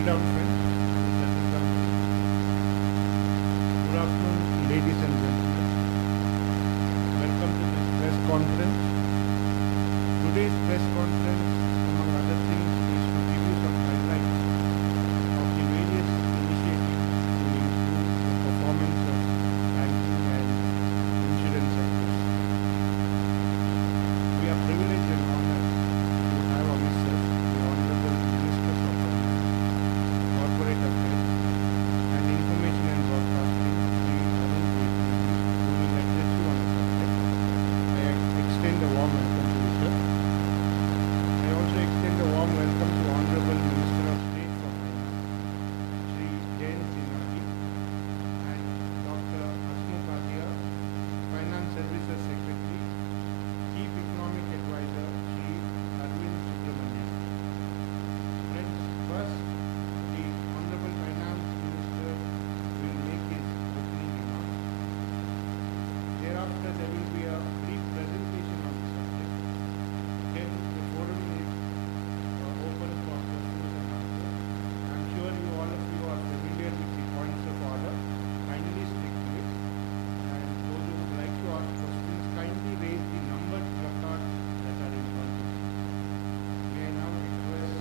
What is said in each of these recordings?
Sit down, friends. Good afternoon, ladies and gentlemen. Welcome to this press conference. Today's press conference, among other things, is to give you some highlights of the various initiatives to improve the performance of banking and insurance sectors. We are privileged and honored to have amongst us the Honorable Ministers of Finance, Corporate Affairs and Information and Broadcasting, Sri Arun, who will address you on the subject. I extend a warm welcome to you, sir. I also extend a warm welcome to Honorable Minister of State for Finance, Sri Jaitley, and Dr. Asmukadia, Finance Services Secretary, Chief Economic Advisor, Sri Arun. Friends, first, the Honorable Finance Minister will make his opening remarks. Thereafter, there will be a brief presentation on the subject. Then the forum is open for questions and answers. I'm sure all of you are familiar with the points of order. Kindly stick to it. And those who would like to ask questions, kindly raise the numbered placards that are in front of you. May I now request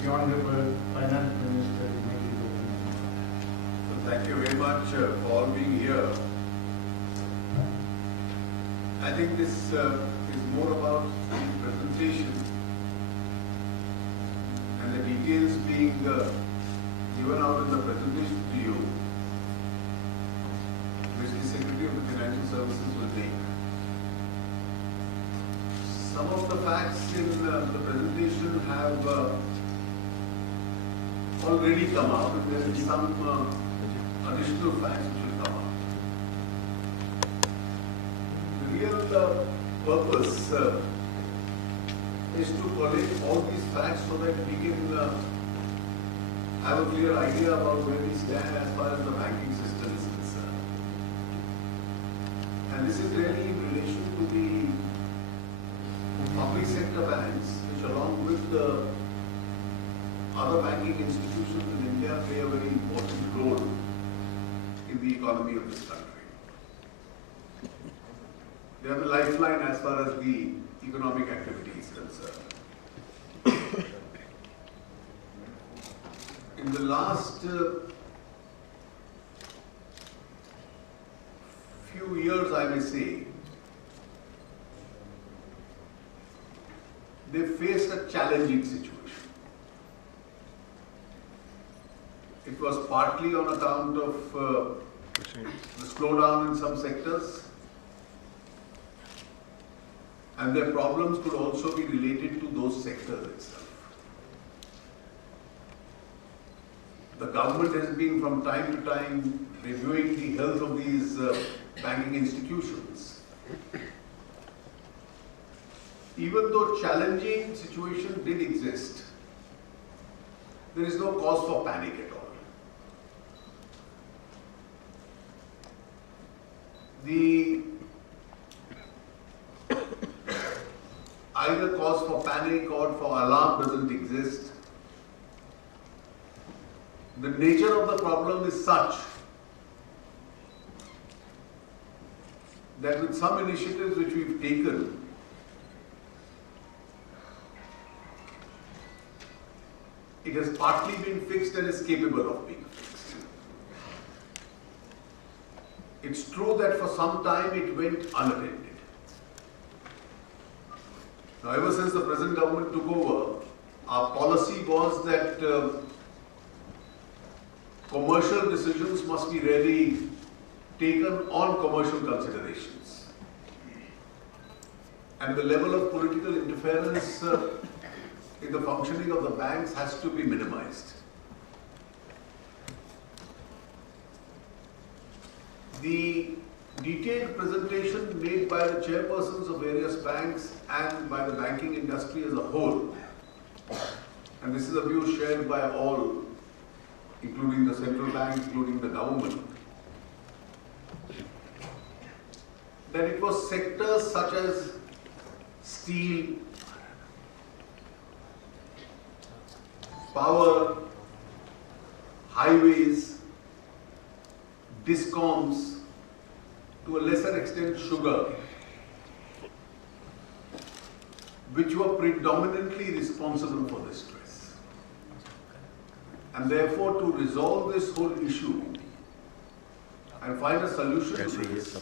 the Honorable Finance Minister to make his opening remarks. So thank you very much for all being here. I think this is more about the presentation and the details being given out in the presentation to you, which the Secretary of the Financial Services will make. Some of the facts in the presentation have already come out, and there is some additional facts which will come out. The real purpose is to collect all these facts so that we can have a clear idea about where we stand as far as the banking system is concerned. And this is really in relation to the public sector banks, which along with the other banking institutions in India play a very important role in the economy of this country. They are the lifeline as far as the economic activity is concerned. In the last few years, I may say, they faced a challenging situation. It was partly on account of the slowdown in some sectors, and their problems could also be related to those sectors itself. The government has been from time to time reviewing the health of these banking institutions. Even though challenging situation did exist, there is no cause for panic at all. The either cause for panic or for alarm doesn't exist. The nature of the problem is such that with some initiatives which we've taken, it has partly been fixed and is capable of being fixed. It's true that for some time it went unattended. Now, ever since the present government took over, our policy was that commercial decisions must be really taken on commercial considerations. And the level of political interference in the functioning of the banks has to be minimized. The detailed presentation made by the chairpersons of various banks and by the banking industry as a whole, and this is a view shared by all, including the central bank, including the government, that it was sectors such as steel, power, highways, discoms, to a lesser extent sugar, which were predominantly responsible for this stress. And therefore, to resolve this whole issue and find a solution to this,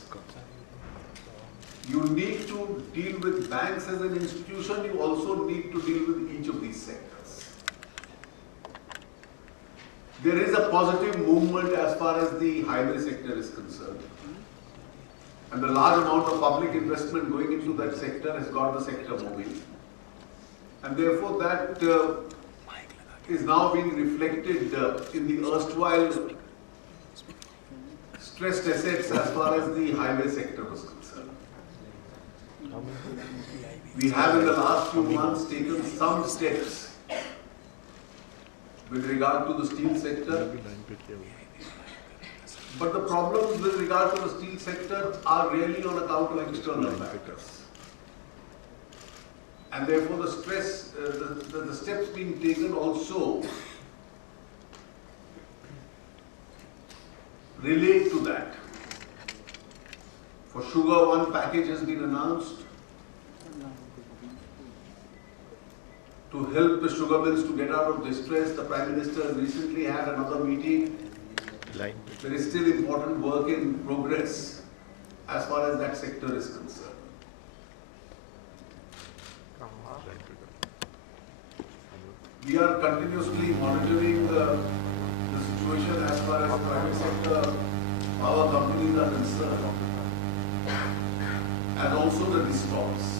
you need to deal with banks as an institution, you also need to deal with each of these sectors. There is a positive movement as far as the highway sector is concerned. And the large amount of public investment going into that sector has got the sector moving. And therefore that is now being reflected in the erstwhile stressed assets as far as the highway sector was concerned. We have in the last few months taken some steps with regard to the steel sector. But the problems with regard to the steel sector are really on account of external factors. And therefore the stress, the steps being taken also relate to that. For sugar, one package has been announced to help the sugar mills to get out of distress. The Prime Minister has recently had another meeting. There is still important work in progress as far as that sector is concerned. We are continuously monitoring the situation as far as private sector power companies are concerned, and also the discoms.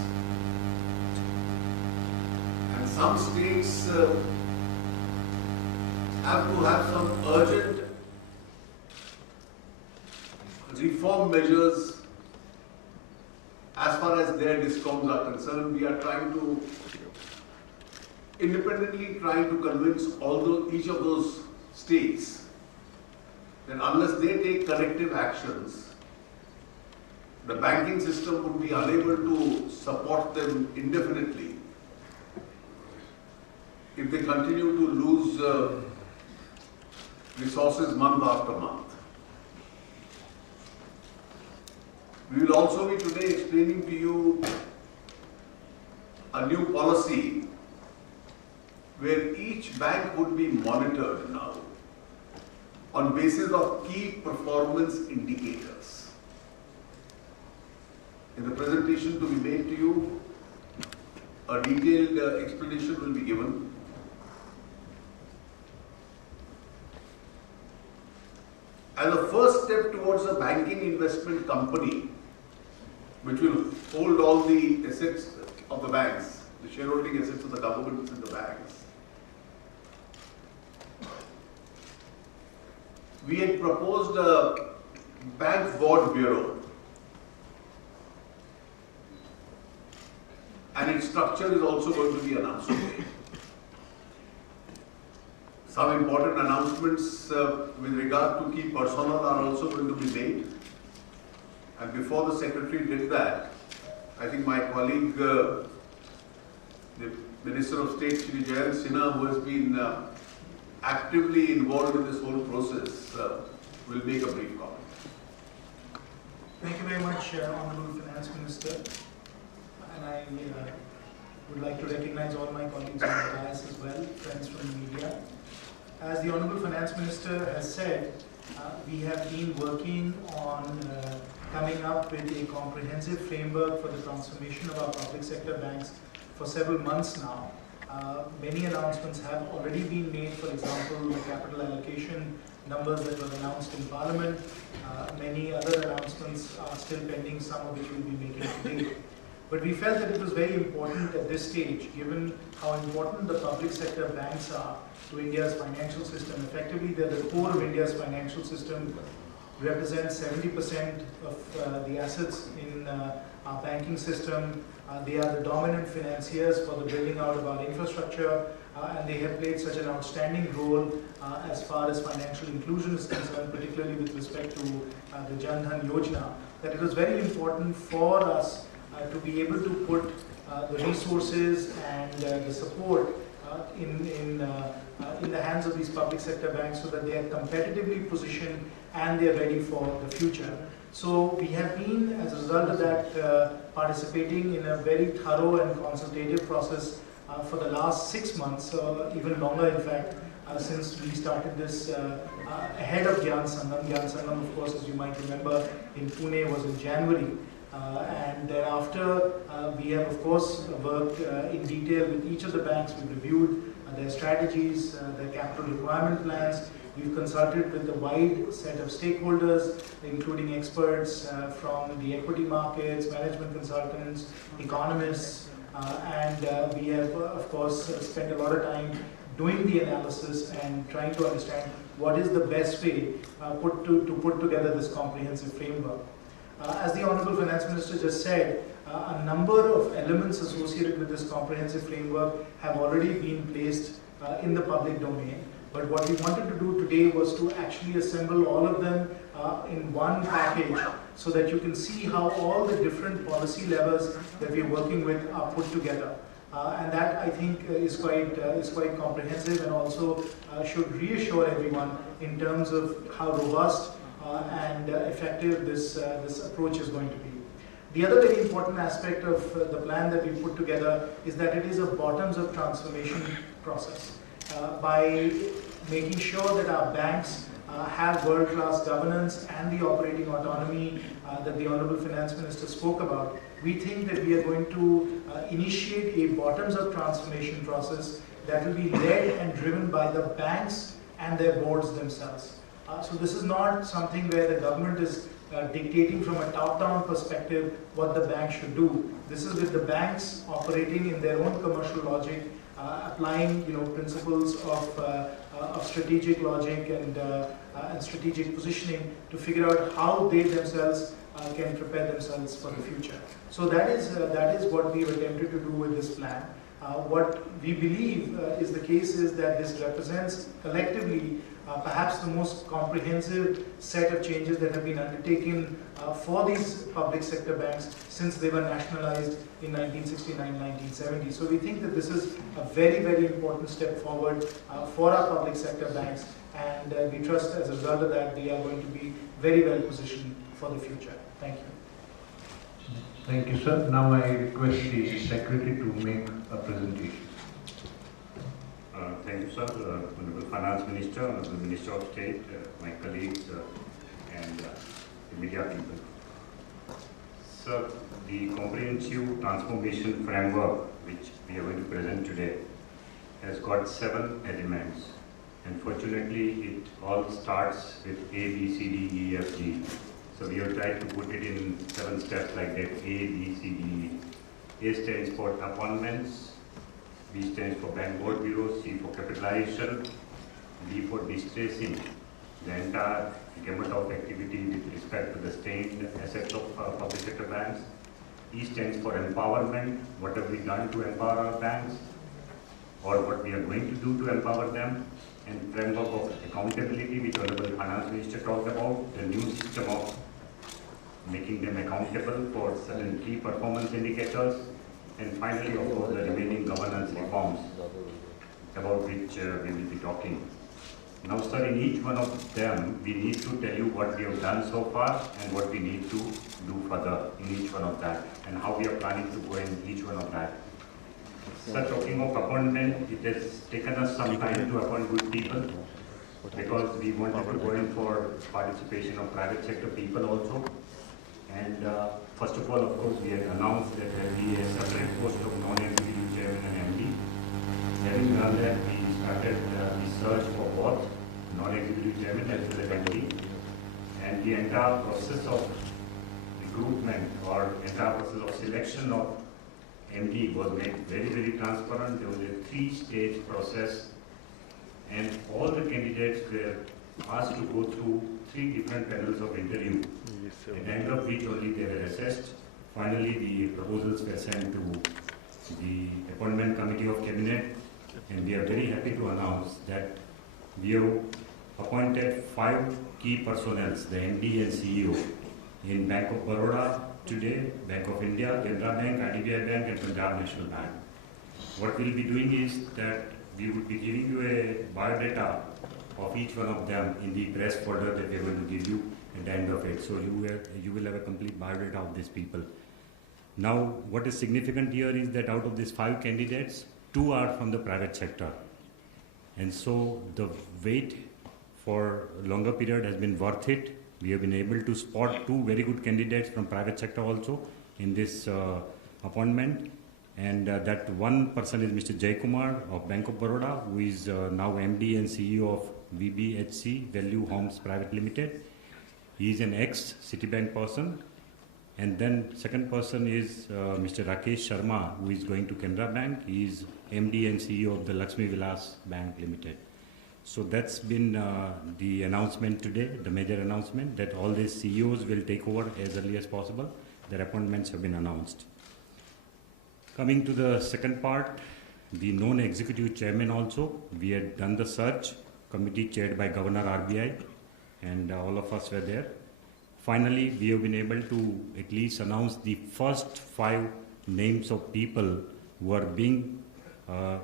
And some states have to have some urgent reform measures as far as their discoms are concerned. We are independently trying to convince each of those states that unless they take corrective actions, the banking system would be unable to support them indefinitely if they continue to lose resources month after month. We will also be today explaining to you a new policy where each bank would be monitored now on basis of key performance indicators. In the presentation to be made to you, a detailed explanation will be given. As a first step towards a banking investment company, which will hold all the assets of the banks, the shareholding assets of the government and the banks, we had proposed a bank board bureau, and its structure is also going to be announced today. Some important announcements with regard to key personnel are also going to be made. And before the Secretary did that, I think my colleague, the Minister of State, Shri Jaitley, who has been actively involved in this whole process, will make a brief comment. Thank you very much, Honorable Finance Minister. And I would like to recognize all my colleagues on the dais as well, friends from the media. As the Honorable Finance Minister has said, we have been working on coming up with a comprehensive framework for the transformation of our public sector banks for several months now. Many announcements have already been made, for example, the capital allocation numbers that were announced in Parliament. Many other announcements are still pending, some of which we'll be making today. But we felt that it was very important at this stage, given how important the public sector banks are to India's financial system. Effectively, they're the core of India's financial system, represent 70% of the assets in our banking system. They are the dominant financiers for the building out of our infrastructure, and they have played such an outstanding role as far as financial inclusion is concerned, particularly with respect to the Jan Dhan Yojana, that it was very important for us to be able to put the resources and the support in the hands of these public sector banks so that they are competitively positioned and they are ready for the future. So we have been, as a result of that, participating in a very thorough and consultative process for the last 6 months, even longer in fact, since we started this ahead of Gyan Sangam. Gyan Sangam, of course, as you might remember, in Pune was in January. And thereafter, we have, of course, worked in detail with each of the banks. We've reviewed their strategies, their capital requirement plans. We've consulted with a wide set of stakeholders, including experts from the equity markets, management consultants, economists, and we have, of course, spent a lot of time doing the analysis and trying to understand what is the best way to put together this comprehensive framework. As the Honorable Finance Minister just said, a number of elements associated with this comprehensive framework have already been placed in the public domain. But what we wanted to do today was to actually assemble all of them in one package so that you can see how all the different policy levers that we are working with are put together. And that, I think, is quite comprehensive and also should reassure everyone in terms of how robust and effective this approach is going to be. The other very important aspect of the plan that we put together is that it is a bottoms-up transformation process. By making sure that our banks have world-class governance and the operating autonomy that the Honorable Finance Minister spoke about, we think that we are going to initiate a bottoms-up transformation process that will be led and driven by the banks and their boards themselves. So this is not something where the government is dictating from a top-down perspective what the bank should do. This is with the banks operating in their own commercial logic, applying principles of strategic logic and strategic positioning to figure out how they themselves can prepare themselves for the future. So that is what we've attempted to do with this plan. What we believe is the case is that this represents collectively perhaps the most comprehensive set of changes that have been undertaken for these public sector banks since they were nationalized in 1969-1970. So we think that this is a very, very important step forward for our public sector banks, and we trust as a result of that they are going to be very well positioned for the future. Thank you. Thank you, sir. Now I request the Secretary to make a presentation. Thank you, sir. Honorable Finance Minister, Honorable Minister of State, my colleagues, and the media people. Sir, the comprehensive transformation framework which we are going to present today has got 7 elements. Unfortunately, it all starts with A, B, C, D, E, F, G. So we have tried to put it in 7 steps like that: A, B, C, D, E. A stands for appointments, B stands for bank board bureaus, C for capitalization, D for distressing the entire gamut of activity with respect to the state assets of public sector banks. E stands for empowerment, what have we done to empower our banks or what we are going to do to empower them. And framework of accountability, which Honorable Finance Minister talked about, the new system of making them accountable for certain key performance indicators. And finally, of course, the remaining governance reforms about which we will be talking. Now, sir, in each one of them, we need to tell you what we have done so far and what we need to do further in each one of that, and how we are planning to go in each one of that. Sir, talking of appointment, it has taken us some time to appoint good people because we wanted to go in for participation of private sector people also. And first of all, of course, we had announced that there will be a separate post of non-executive chairman and MD. Having done that, we started the search for both non-executive chairman as well as MD. And the entire process of recruitment or entire process of selection of MD was made very, very transparent. There was a 3-stage process, and all the candidates were asked to go through 3 different panels of interview, at the end of which only they were assessed. Finally, the proposals were sent to the appointment committee of cabinet, and we are very happy to announce that we have appointed 5 key personnels, the MD and CEO, in Bank of Baroda today, Bank of India, Canara Bank, IDBI Bank, and Punjab National Bank. What we will be doing is that we would be giving you a biodata of each one of them in the press folder that we are going to give you at the end of it. So you will have a complete biodata of these people. Now, what is significant here is that out of these 5 candidates, 2 are from the private sector. And so the wait for a longer period has been worth it. We have been able to spot 2 very good candidates from private sector also in this appointment. And that one person is Mr. Jaikumar of Bank of Baroda, who is now MD and CEO of VBHC, Value Homes Private Limited. He is an ex-Citibank person. And then second person is Mr. Rakesh Sharma, who is going to Canara Bank. He is MD and CEO of the Lakshmi Vilas Bank Limited. So that's been the announcement today, the major announcement that all these CEOs will take over as early as possible. Their appointments have been announced. Coming to the second part, the non-executive chairman also, we had done the search committee chaired by Governor RBI, and all of us were there. Finally, we have been able to at least announce the first 5 names of people who are being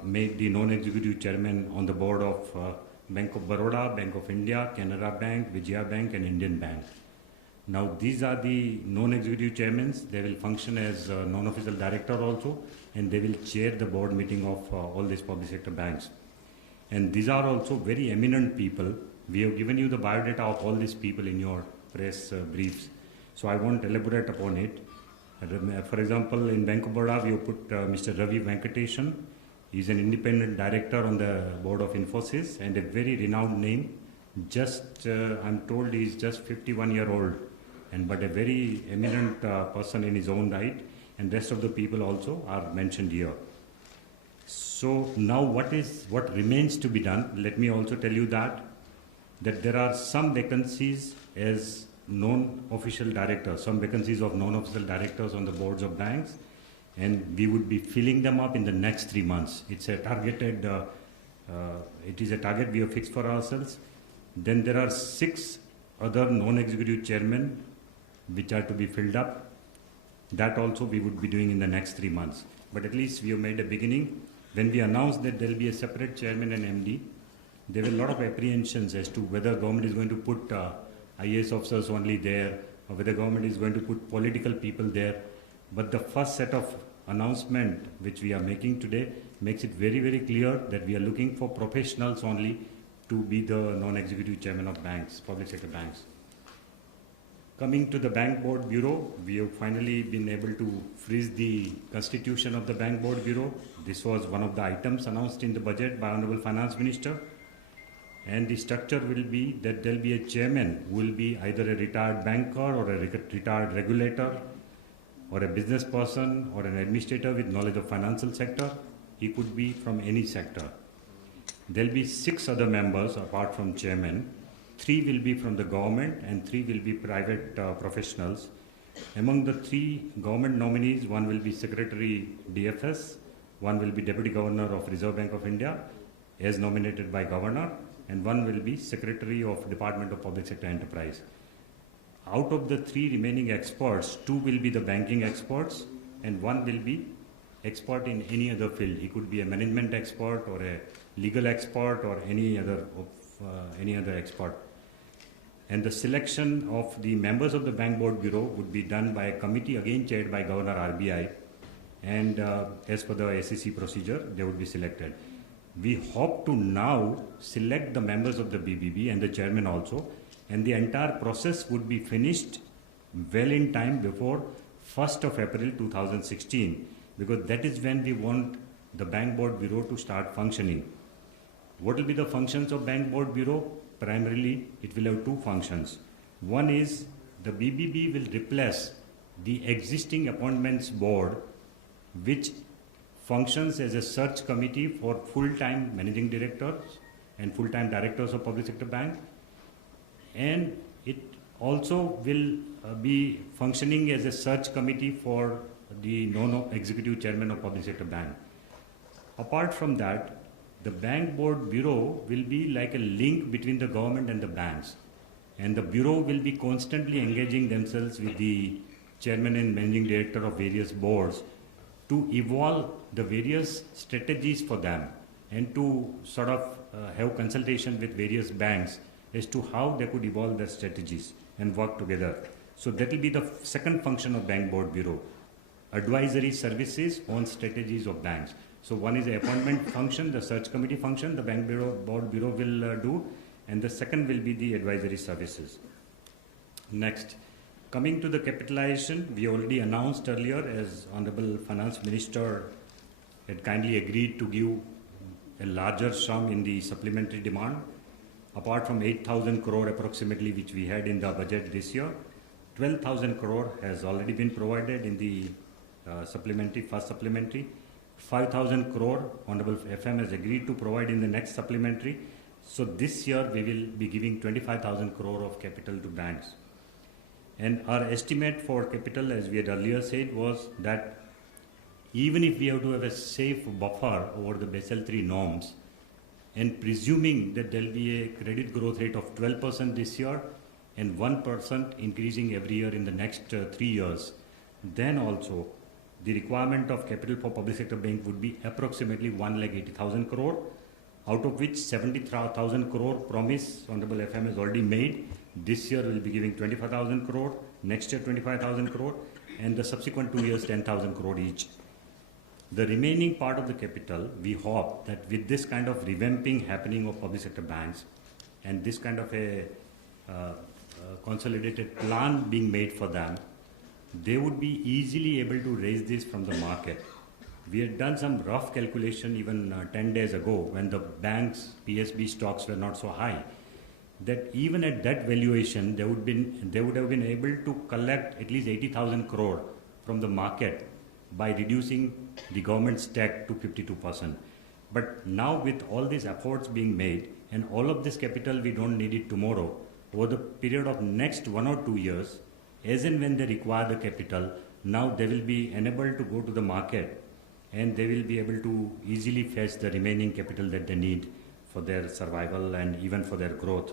made the non-executive chairman on the board of Bank of Baroda, Bank of India, Canara Bank, Vijaya Bank and Indian Bank. Now these are the non-executive chairmen. They will function as non-official director also, and they will chair the board meeting of all these public sector banks. And these are also very eminent people. We have given you the biodata of all these people in your press briefs, so I won't elaborate upon it. For example, in Bank of Baroda, we have put Mr. Ravi Venkatesan. He is an independent director on the board of Infosys and a very renowned name. Just, I'm told he is just 51 years old, but a very eminent person in his own right, and rest of the people also are mentioned here. So now what remains to be done? Let me also tell you that there are some vacancies as non-official directors, some vacancies of non-official directors on the boards of banks, and we would be filling them up in the next 3 months. It's a targeted, it is a target we have fixed for ourselves. Then there are 6 other non-executive chairmen which are to be filled up. That also we would be doing in the next 3 months. But at least we have made a beginning. When we announced that there will be a separate chairman and MD, there were a lot of apprehensions as to whether government is going to put IAS officers only there, or whether government is going to put political people there. But the first set of announcement which we are making today makes it very, very clear that we are looking for professionals only to be the non-executive chairman of banks, public sector banks. Coming to the Bank Board Bureau, we have finally been able to freeze the constitution of the Bank Board Bureau. This was one of the items announced in the budget by Honorable Finance Minister. And the structure will be that there will be a chairman who will be either a retired banker or a retired regulator or a business person or an administrator with knowledge of financial sector. He could be from any sector. There will be 6 other members apart from chairman. 3 will be from the government and 3 will be private professionals. Among the 3 government nominees, 1 will be Secretary DFS, 1 will be Deputy Governor of Reserve Bank of India as nominated by Governor, and 1 will be Secretary of Department of Public Sector Enterprise. Out of the 3 remaining experts, 2 will be the banking experts and 1 will be expert in any other field. He could be a management expert or a legal expert or any other expert. And the selection of the members of the Bank Board Bureau would be done by a committee again chaired by Governor RBI, and as per the SEC procedure, they would be selected. We hope to now select the members of the BBB and the chairman also, and the entire process would be finished well in time before 1st of April 2016, because that is when we want the Bank Board Bureau to start functioning. What will be the functions of Bank Board Bureau? Primarily, it will have 2 functions. One is the BBB will replace the existing appointments board, which functions as a search committee for full-time managing directors and full-time directors of public sector bank. And it also will be functioning as a search committee for the non-executive chairman of public sector bank. Apart from that, the Bank Board Bureau will be like a link between the government and the banks. And the Bureau will be constantly engaging themselves with the chairman and managing director of various boards to evolve the various strategies for them and to sort of have consultation with various banks as to how they could evolve their strategies and work together. So that will be the second function of Bank Board Bureau, advisory services on strategies of banks. So one is the appointment function, the search committee function, the Bank Board Bureau will do, and the second will be the advisory services. Next, coming to the capitalization, we already announced earlier as Honorable Finance Minister had kindly agreed to give a larger sum in the supplementary demand. Apart from 8,000 crore approximately which we had in the budget this year, 12,000 crore has already been provided in the first supplementary. 5,000 crore Honorable FM has agreed to provide in the next supplementary. So this year we will be giving 25,000 crore of capital to banks. And our estimate for capital, as we had earlier said, was that even if we have to have a safe buffer over the Basel III norms, and presuming that there will be a credit growth rate of 12% this year and 1% increasing every year in the next 3 years, then also the requirement of capital for public sector bank would be approximately 1,80,000 crore, out of which 70,000 crore promise Honorable FM has already made. This year we will be giving 25,000 crore, next year 25,000 crore, and the subsequent 2 years 10,000 crore each. The remaining part of the capital, we hope that with this kind of revamping happening of public sector banks and this kind of a consolidated plan being made for them, they would be easily able to raise this from the market. We had done some rough calculation even 10 days ago when the banks' PSB stocks were not so high, that even at that valuation, they would have been able to collect at least 80,000 crore from the market by reducing the government's stake to 52%. But now with all these efforts being made and all of this capital, we don't need it tomorrow. Over the period of next 1 or 2 years, as and when they require the capital, now they will be enabled to go to the market and they will be able to easily fetch the remaining capital that they need for their survival and even for their growth.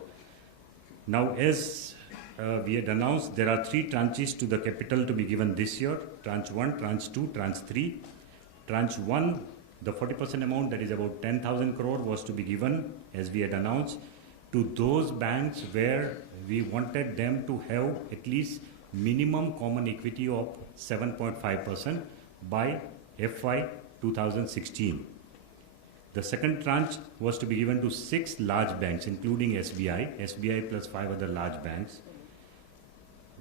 Now, as we had announced, there are 3 tranches to the capital to be given this year: tranche 1, tranche 2, tranche 3. Tranche 1, the 40% amount, that is about 10,000 crore, was to be given, as we had announced, to those banks where we wanted them to have at least minimum common equity of 7.5% by FY 2016. The second tranche was to be given to 6 large banks, including SBI plus 5 other large banks,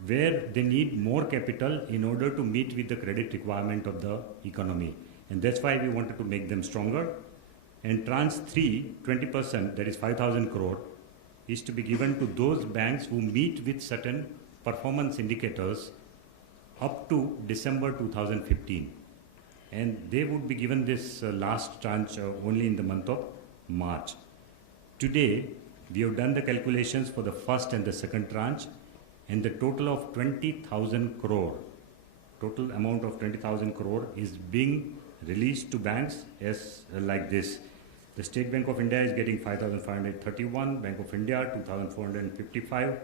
where they need more capital in order to meet with the credit requirement of the economy. And that's why we wanted to make them stronger. And tranche 3, 20%, that is 5,000 crore, is to be given to those banks who meet with certain performance indicators up to December 2015. And they would be given this last tranche only in the month of March. Today, we have done the calculations for the first and the second tranche, and the total of 20,000 crore, total amount of 20,000 crore is being released to banks as like this. The State Bank of India is getting 5,531, Bank of India 2,455,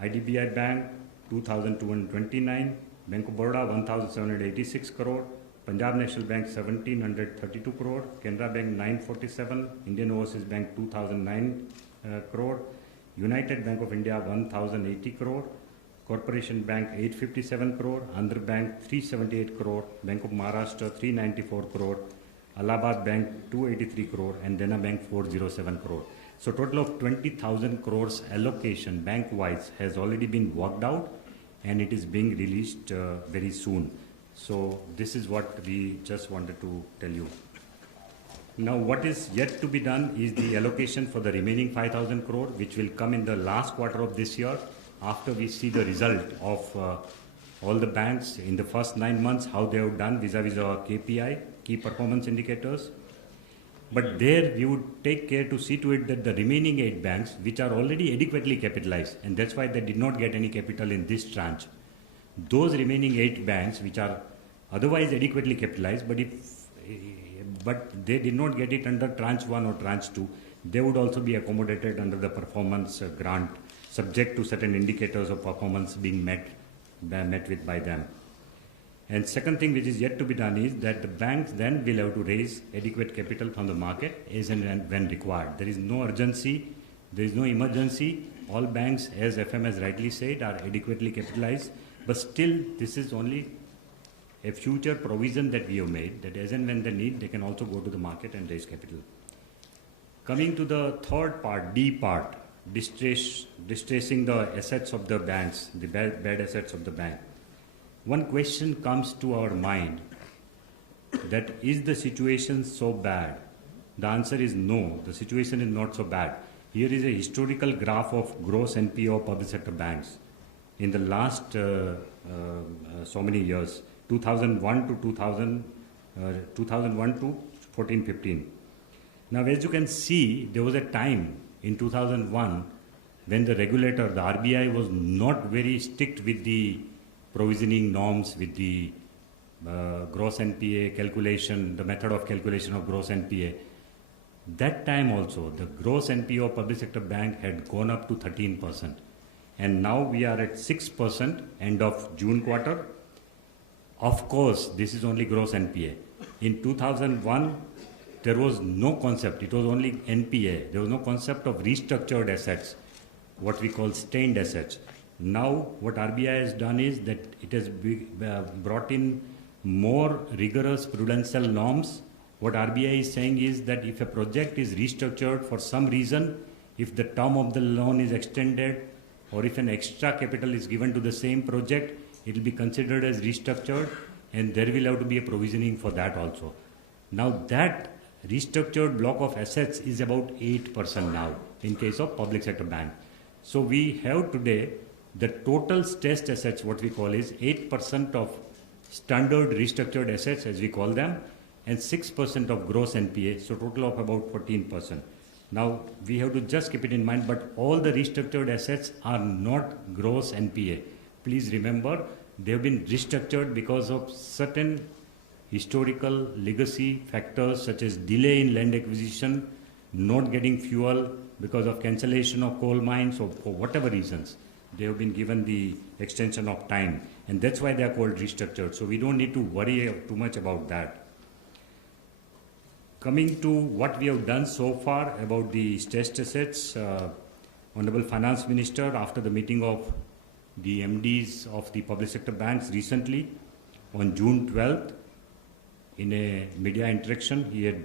IDBI Bank 2,229, Bank of Baroda 1,786 crore, Punjab National Bank 1,732 crore, Canara Bank 947, Indian Overseas Bank 2,009 crore, United Bank of India 1,080 crore, Corporation Bank 857 crore, Andhra Bank 378 crore, Bank of Maharashtra 394 crore, Allahabad Bank 283 crore, and Dena Bank 407 crore. So total of 20,000 crores allocation bank-wise has already been worked out, and it is being released very soon. So this is what we just wanted to tell you. Now what is yet to be done is the allocation for the remaining 5,000 crore, which will come in the last quarter of this year after we see the result of all the banks in the first 9 months, how they have done vis-a-vis our KPI, key performance indicators. But there we would take care to see to it that the remaining 8 banks, which are already adequately capitalized, and that's why they did not get any capital in this tranche, those remaining 8 banks which are otherwise adequately capitalized, but they did not get it under tranche 1 or tranche 2, they would also be accommodated under the performance grant, subject to certain indicators of performance being met with by them. And second thing which is yet to be done is that the banks then will have to raise adequate capital from the market as and when required. There is no urgency, there is no emergency. All banks, as FM has rightly said, are adequately capitalized. But still, this is only a future provision that we have made, that as and when they need, they can also go to the market and raise capital. Coming to the third part, D part, distressing the assets of the banks, the bad assets of the bank. One question comes to our mind, that is the situation so bad? The answer is no, the situation is not so bad. Here is a historical graph of gross NPA of public sector banks in the last so many years, 2001 to 2001 to 14-15. Now, as you can see, there was a time in 2001 when the regulator, the RBI, was not very strict with the provisioning norms, with the gross NPA calculation, the method of calculation of gross NPA. That time also, the gross NPA of public sector bank had gone up to 13%. And now we are at 6% end of June quarter. Of course, this is only gross NPA. In 2001, there was no concept. It was only NPA. There was no concept of restructured assets, what we call stained assets. Now, what RBI has done is that it has brought in more rigorous prudential norms. What RBI is saying is that if a project is restructured for some reason, if the term of the loan is extended, or if an extra capital is given to the same project, it will be considered as restructured, and there will have to be a provisioning for that also. Now, that restructured block of assets is about 8% now in case of public sector bank. So we have today the total stressed assets, what we call is 8% of standard restructured assets, as we call them, and 6% of gross NPA, so total of about 14%. Now, we have to just keep it in mind, but all the restructured assets are not gross NPA. Please remember, they have been restructured because of certain historical legacy factors such as delay in land acquisition, not getting fuel because of cancellation of coal mines, or for whatever reasons. They have been given the extension of time, and that's why they are called restructured. So we don't need to worry too much about that. Coming to what we have done so far about the stressed assets, Honorable Finance Minister, after the meeting of the MDs of the public sector banks recently, on June 12th, in a media interaction, he had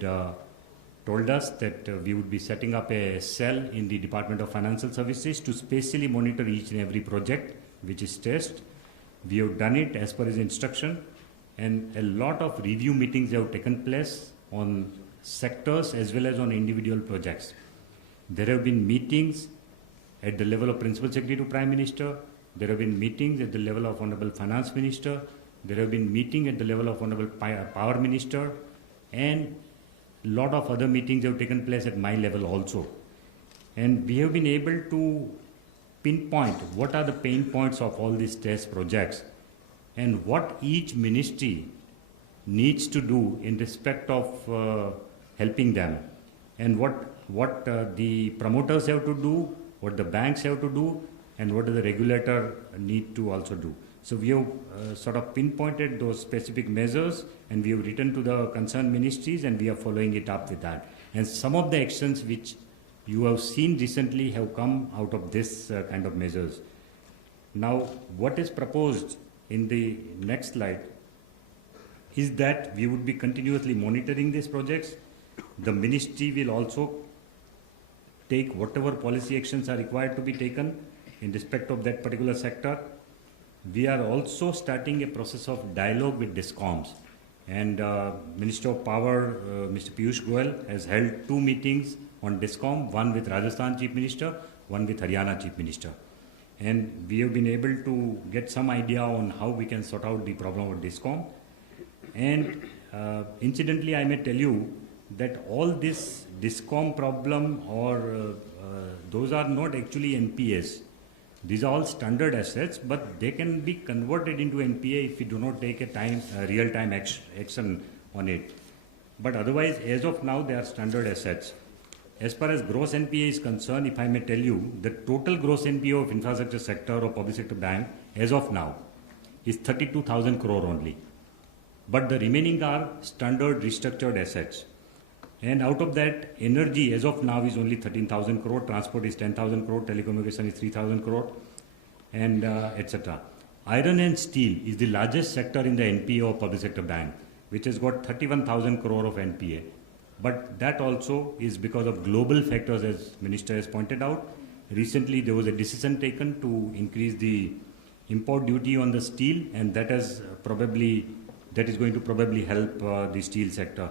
told us that we would be setting up a cell in the Department of Financial Services to specially monitor each and every project which is stressed. We have done it as per his instruction, and a lot of review meetings have taken place on sectors as well as on individual projects. There have been meetings at the level of Principal Secretary to Prime Minister. There have been meetings at the level of Honorable Finance Minister. There have been meetings at the level of Honorable Power Minister, and a lot of other meetings have taken place at my level also. And we have been able to pinpoint what are the pain points of all these stress projects and what each ministry needs to do in respect of helping them, and what the promoters have to do, what the banks have to do, and what does the regulator need to also do. So we have sort of pinpointed those specific measures, and we have written to the concerned ministries, and we are following it up with that. And some of the actions which you have seen recently have come out of this kind of measures. Now, what is proposed in the next slide is that we would be continuously monitoring these projects. The ministry will also take whatever policy actions are required to be taken in respect of that particular sector. We are also starting a process of dialogue with DISCOMs, and Minister of Power, Mr. Piyush Goyal, has held 2 meetings on DISCOM, one with Rajasthan Chief Minister, one with Haryana Chief Minister. And we have been able to get some idea on how we can sort out the problem of DISCOM. And incidentally, I may tell you that all this DISCOM problem or those are not actually NPAs. These are all standard assets, but they can be converted into NPA if we do not take a real-time action on it. But otherwise, as of now, they are standard assets. As far as gross NPA is concerned, if I may tell you, the total gross NPA of infrastructure sector or public sector bank, as of now, is 32,000 crore only. but the remaining are standard restructured assets. And out of that, energy as of now is only 13,000 crore, transport is 10,000 crore, telecommunication is 3,000 crore, and etc. Iron and steel is the largest sector in the NPA of public sector bank, which has got 31,000 crore of NPA. But that also is because of global factors, as Minister has pointed out. Recently, there was a decision taken to increase the import duty on the steel, and that is going to probably help the steel sector.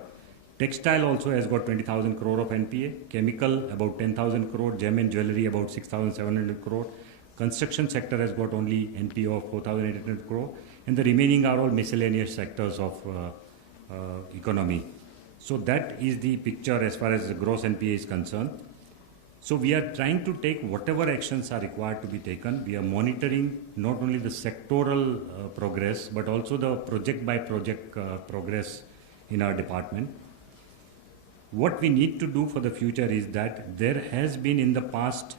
Textile also has got 20,000 crore of NPA, chemical about 10,000 crore, gem and jewelry about 6,700 crore. Construction sector has got only NPA of 4,800 crore, and the remaining are all miscellaneous sectors of economy. So that is the picture as far as the gross NPA is concerned. So we are trying to take whatever actions are required to be taken. We are monitoring not only the sectoral progress, but also the project by project progress in our department. What we need to do for the future is that there has been in the past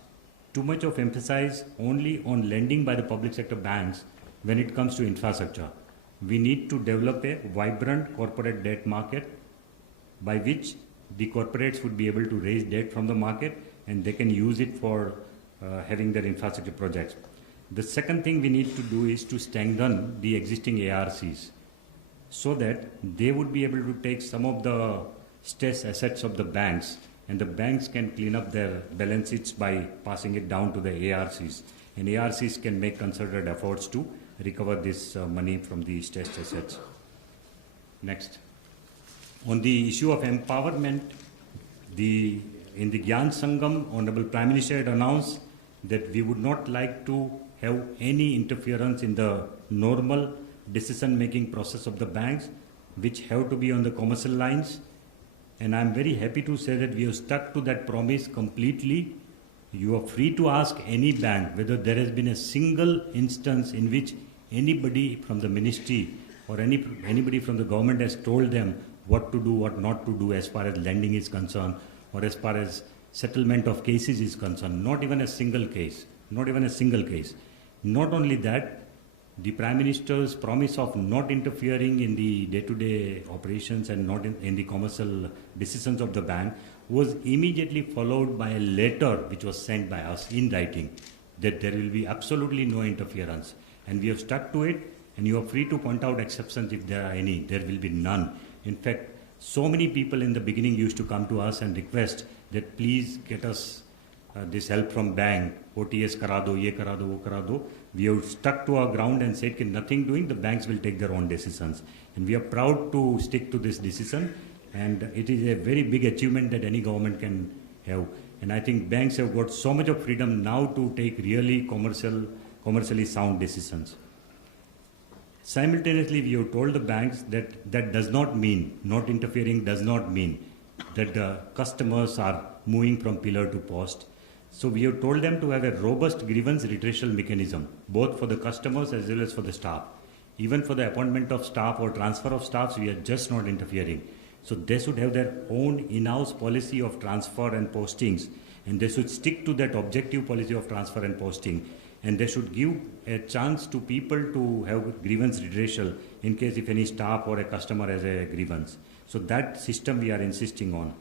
too much of emphasis only on lending by the public sector banks when it comes to infrastructure. We need to develop a vibrant corporate debt market by which the corporates would be able to raise debt from the market and they can use it for having their infrastructure projects. The second thing we need to do is to strengthen the existing ARCs so that they would be able to take some of the stress assets of the banks, and the banks can clean up their balance sheets by passing it down to the ARCs, and ARCs can make concerted efforts to recover this money from the stressed assets. Next. On the issue of empowerment, in the Gyan Sangam, Honorable Prime Minister had announced that we would not like to have any interference in the normal decision-making process of the banks, which have to be on the commercial lines. And I'm very happy to say that we have stuck to that promise completely. You are free to ask any bank whether there has been a single instance in which anybody from the ministry or anybody from the government has told them what to do, what not to do as far as lending is concerned or as far as settlement of cases is concerned. Not even a single case. Not even a single case. Not only that, the Prime Minister's promise of not interfering in the day-to-day operations and not in the commercial decisions of the bank was immediately followed by a letter which was sent by us in writing that there will be absolutely no interference. And we have stuck to it, and you are free to point out exceptions if there are any. There will be none. In fact, so many people in the beginning used to come to us and request that please get us this help from bank, OTS kara do, ye kara do, wo kara do. We have stuck to our ground and said nothing doing, the banks will take their own decisions. And we are proud to stick to this decision, and it is a very big achievement that any government can have. And I think banks have got so much of freedom now to take really commercially sound decisions. Simultaneously, we have told the banks that that does not mean, not interfering does not mean that the customers are moving from pillar to post. So we have told them to have a robust grievance redressal mechanism, both for the customers as well as for the staff. Even for the appointment of staff or transfer of staffs, we are just not interfering. So they should have their own in-house policy of transfer and postings, and they should stick to that objective policy of transfer and posting. And they should give a chance to people to have grievance redressal in case if any staff or a customer has a grievance. So that system we are insisting on.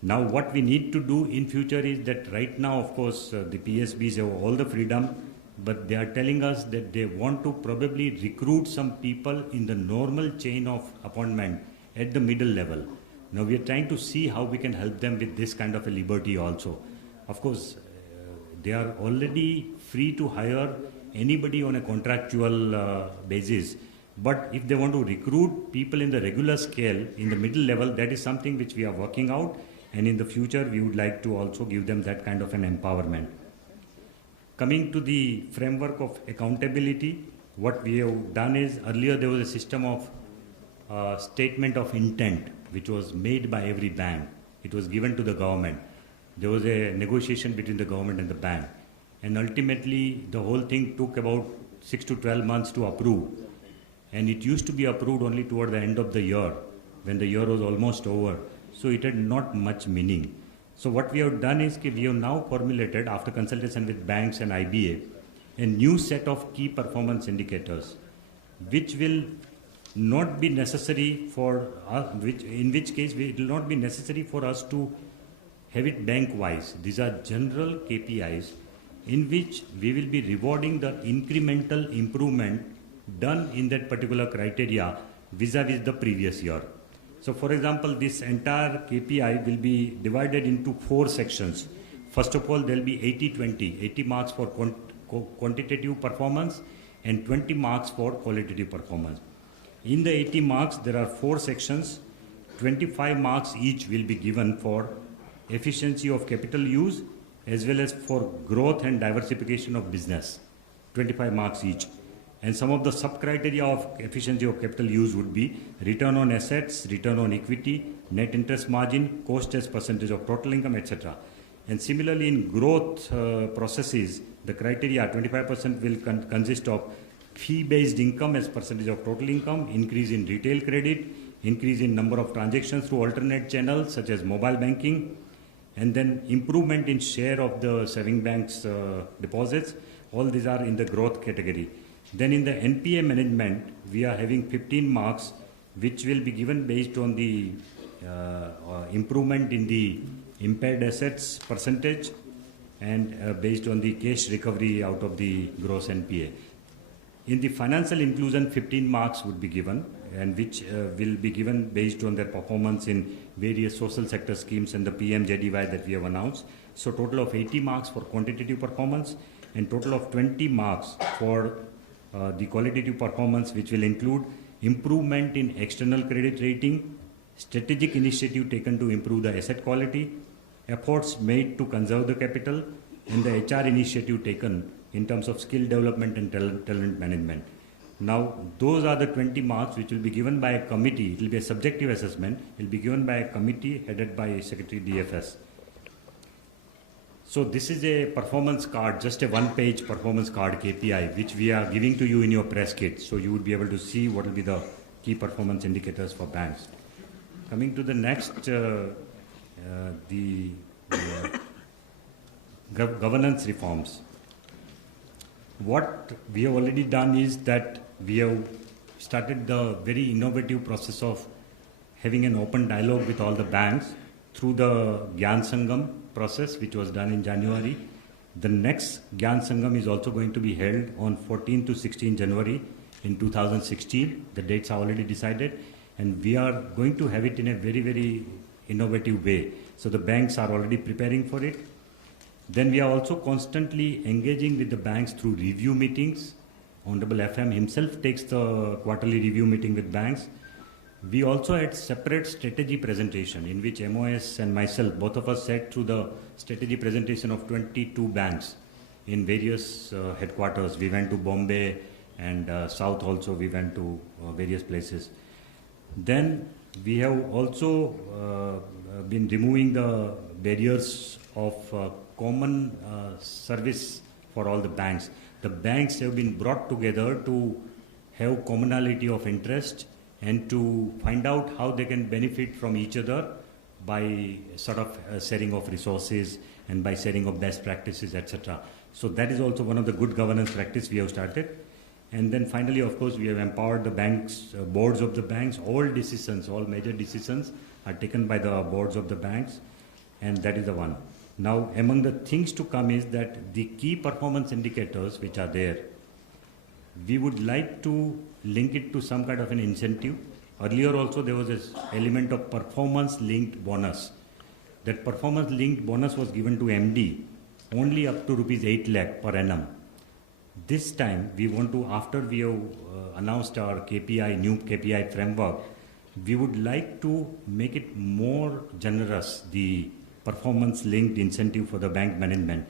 Now what we need to do in future is that right now, of course, the PSBs have all the freedom, but they are telling us that they want to probably recruit some people in the normal chain of appointment at the middle level. Now we are trying to see how we can help them with this kind of a liberty also. Of course, they are already free to hire anybody on a contractual basis. But if they want to recruit people in the regular scale, in the middle level, that is something which we are working out. And in the future, we would like to also give them that kind of an empowerment. Coming to the framework of accountability, what we have done is earlier there was a system of statement of intent, which was made by every bank. It was given to the government. There was a negotiation between the government and the bank. And ultimately, the whole thing took about 6 to 12 months to approve. And it used to be approved only toward the end of the year, when the year was almost over. So it had not much meaning. So what we have done is we have now formulated, after consultation with banks and IBA, a new set of key performance indicators, which will not be necessary for us, in which case it will not be necessary for us to have it bank-wise. These are general KPIs in which we will be rewarding the incremental improvement done in that particular criteria vis-a-vis the previous year. So for example, this entire KPI will be divided into 4 sections. First of all, there will be 80-20, 80 marks for quantitative performance and 20 marks for qualitative performance. In the 80 marks, there are 4 sections. 25 marks each will be given for efficiency of capital use as well as for growth and diversification of business. 25 marks each. And some of the sub-criteria of efficiency of capital use would be return on assets, return on equity, net interest margin, cost as percentage of total income, etc. And similarly, in growth processes, the criteria 25% will consist of fee-based income as percentage of total income, increase in retail credit, increase in number of transactions through alternate channels such as mobile banking, and then improvement in share of the saving banks deposits. All these are in the growth category. Then in the NPA management, we are having 15 marks, which will be given based on the improvement in the impaired assets percentage and based on the cash recovery out of the gross NPA. In the financial inclusion, 15 marks would be given, and which will be given based on their performance in various social sector schemes and the PMJDY that we have announced. So total of 80 marks for quantitative performance and total of 20 marks for the qualitative performance, which will include improvement in external credit rating, strategic initiative taken to improve the asset quality, efforts made to conserve the capital, and the HR initiative taken in terms of skill development and talent management. Now, those are the 20 marks which will be given by a committee. It will be a subjective assessment. It will be given by a committee headed by Secretary DFS. So this is a performance card, just a one-page performance card KPI, which we are giving to you in your press kit. So you would be able to see what will be the key performance indicators for banks. Coming to the next, governance reforms. What we have already done is that we have started the very innovative process of having an open dialogue with all the banks through the Gyan Sangam process, which was done in January. The next Gyan Sangam is also going to be held on 14 to 16 January in 2016. The dates are already decided, and we are going to have it in a very, very innovative way. So the banks are already preparing for it. Then we are also constantly engaging with the banks through review meetings. Honorable FM himself takes the quarterly review meeting with banks. We also had separate strategy presentation in which MOS and myself, both of us sat through the strategy presentation of 22 banks in various headquarters. We went to Bombay and South also, we went to various places. Then we have also been removing the barriers of common service for all the banks. The banks have been brought together to have commonality of interest and to find out how they can benefit from each other by sort of sharing of resources and by sharing of best practices, etc. So that is also one of the good governance practice we have started. And then finally, of course, we have empowered the banks, boards of the banks. All decisions, all major decisions are taken by the boards of the banks, and that is the one. Now, among the things to come is that the key performance indicators which are there, we would like to link it to some kind of an incentive. Earlier also there was this element of performance-linked bonus. That performance-linked bonus was given to MD only up to rupees 8 lakh per annum. This time we want to, after we have announced our KPI, new KPI framework, we would like to make it more generous, the performance-linked incentive for the bank management.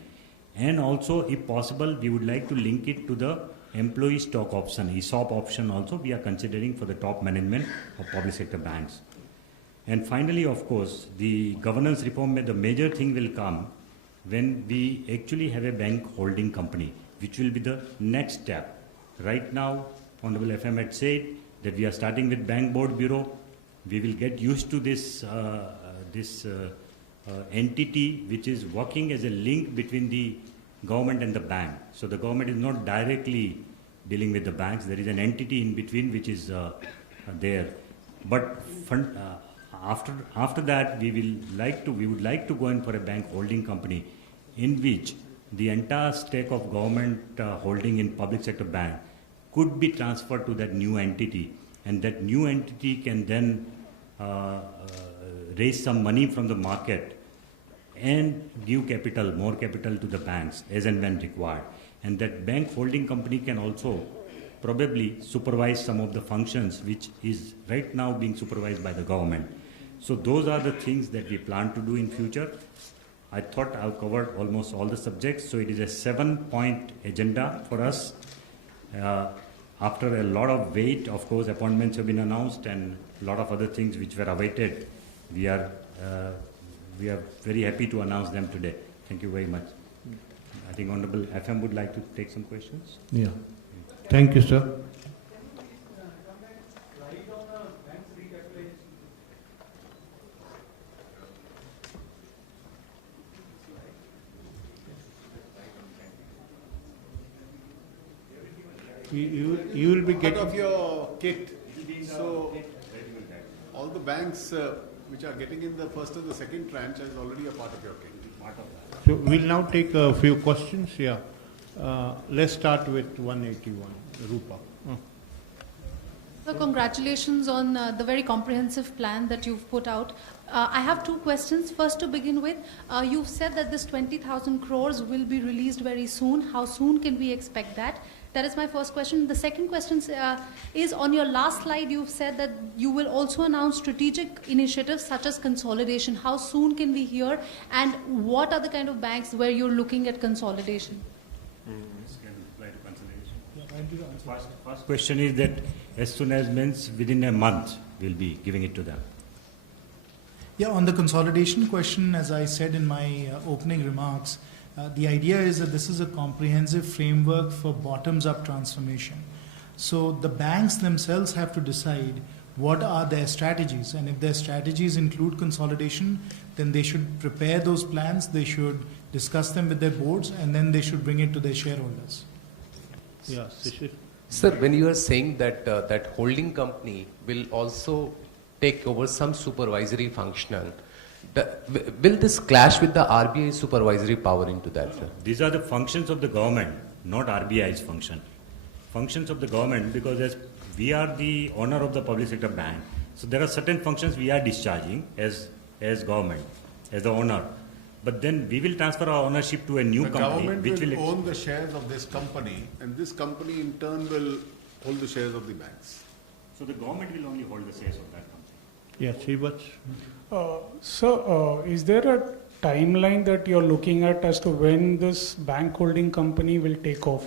And also, if possible, we would like to link it to the employee stock option, ESOP option also we are considering for the top management of public sector banks. And finally, of course, the governance reform, the major thing will come when we actually have a bank holding company, which will be the next step. Right now, Honorable FM had said that we are starting with Bank Board Bureau. We will get used to this entity which is working as a link between the government and the bank. So the government is not directly dealing with the banks. There is an entity in between which is there. But after that, we would like to go in for a bank holding company in which the entire stake of government holding in public sector bank could be transferred to that new entity, and that new entity can then raise some money from the market and give capital, more capital to the banks as and when required. And that bank holding company can also probably supervise some of the functions which is right now being supervised by the government. So those are the things that we plan to do in future. I thought I've covered almost all the subjects. So it is a 7-point agenda for us. After a lot of wait, of course, appointments have been announced and a lot of other things which were awaited. We are very happy to announce them today. Thank you very much. I think Honorable FM would like to take some questions. Yeah. Thank you, sir. You will be Part getting of your kit. So all the banks which are getting in the first and the second tranche is already a part of your kit. So we'll now take a few questions. Yeah. Let's start with 181. Rupa. So congratulations on the very comprehensive plan that you've put out. I have two questions. First, to begin with, you've said that this 20,000 crores will be released very soon. How soon can we expect that? That is my first question. The second question is on your last slide, you've said that you will also announce strategic initiatives such as consolidation. How soon can we hear, and what are the kind of banks where you're looking at consolidation? First question is that as soon as means within a month, we'll be giving it to them. Yeah, on the consolidation question, as I said in my opening remarks, the idea is that this is a comprehensive framework for bottoms-up transformation. So the banks themselves have to decide what are their strategies, and if their strategies include consolidation, then they should prepare those plans, they should discuss them with their boards, and then they should bring it to their shareholders. Yeah, Shishir. Sir, when you are saying that that holding company will also take over some supervisory function, will this clash with the RBI supervisory power into that, sir? These are the functions of the government, not RBI's function. Functions of the government, because as we are the owner of the public sector bank, so there are certain functions we are discharging as government, as the owner. But then we will transfer our ownership to a new company. The government which will own the shares of this company, and this company in turn will hold the shares of the banks. So the government will only hold the shares of that company. Yeah, Srivats. So, is there a timeline that you're looking at as to when this bank holding company will take off?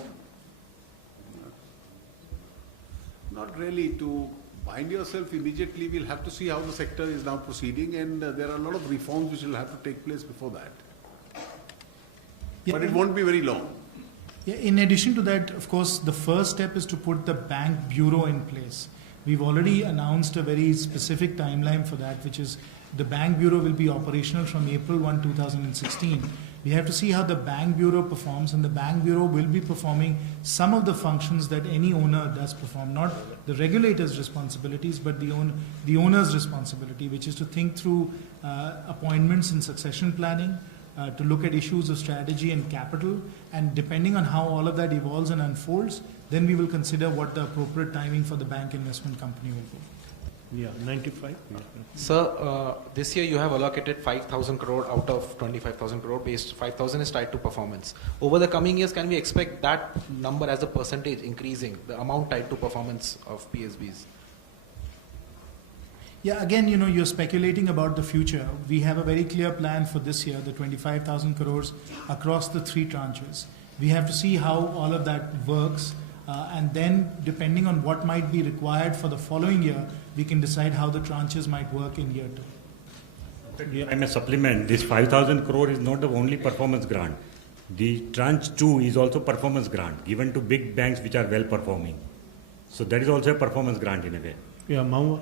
Not really. To bind yourself immediately, we'll have to see how the sector is now proceeding, and there are a lot of reforms which will have to take place before that. Yeah, But it won't be very long. Yeah, in addition to that, of course, the first step is to put the bank bureau in place. We've already announced a very specific timeline for that, which is the bank bureau will be operational from April 1, 2016. We have to see how the bank bureau performs, and the bank bureau will be performing some of the functions that any owner does perform, not the regulator's responsibilities, but the owner's responsibility, which is to think through appointments and succession planning, to look at issues of strategy and capital, and depending on how all of that evolves and unfolds, then we will consider what the appropriate timing for the bank investment company will be. Yeah, 95. Yeah. Sir, this year you have allocated 5,000 crore out of 25,000 crore, based 5,000 is tied to performance. Over the coming years, can we expect that number as a percentage increasing, the amount tied to performance of PSBs? Yeah, again, you're speculating about the future. We have a very clear plan for this year, the 25,000 crores across the 3 tranches. We have to see how all of that works, and then depending on what might be required for the following year, we can decide how the tranches might work in year 2. Yeah. I may supplement, this 5,000 crore is not the only performance grant. The tranche 2 is also performance grant given to big banks which are well performing. So that is also a performance grant in a way. Yeah, Maua.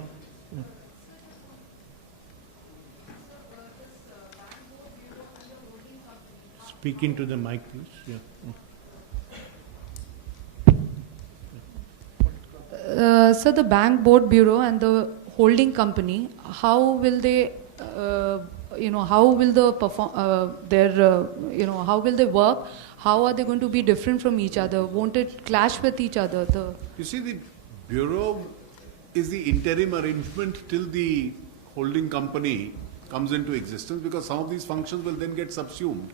Speak into the mic, please. Yeah. So the bank board bureau and the holding company, how will they, how will the how will they work? How are they going to be different from each other? Won't it clash with each other? You see, the bureau is the interim arrangement till the holding company comes into existence, because some of these functions will then get subsumed.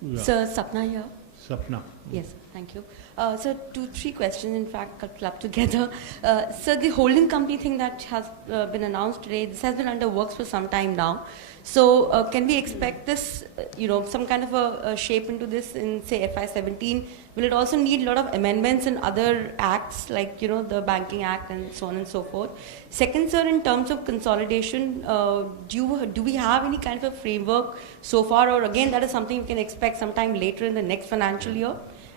Yeah. Sir, Sapna here. Sapna. Yes, thank you. So 2-3 questions, in fact, clubbed together. So the holding company thing that has been announced today, this has been under works for some time now. So can we expect this, some kind of a shape into this in, say, FY17? Will it also need a lot of amendments in other acts, like, the Banking Act and so on and so forth? Second, sir, in terms of consolidation, do we have any kind of a framework so far, or again, that is something we can expect sometime later in the next financial year?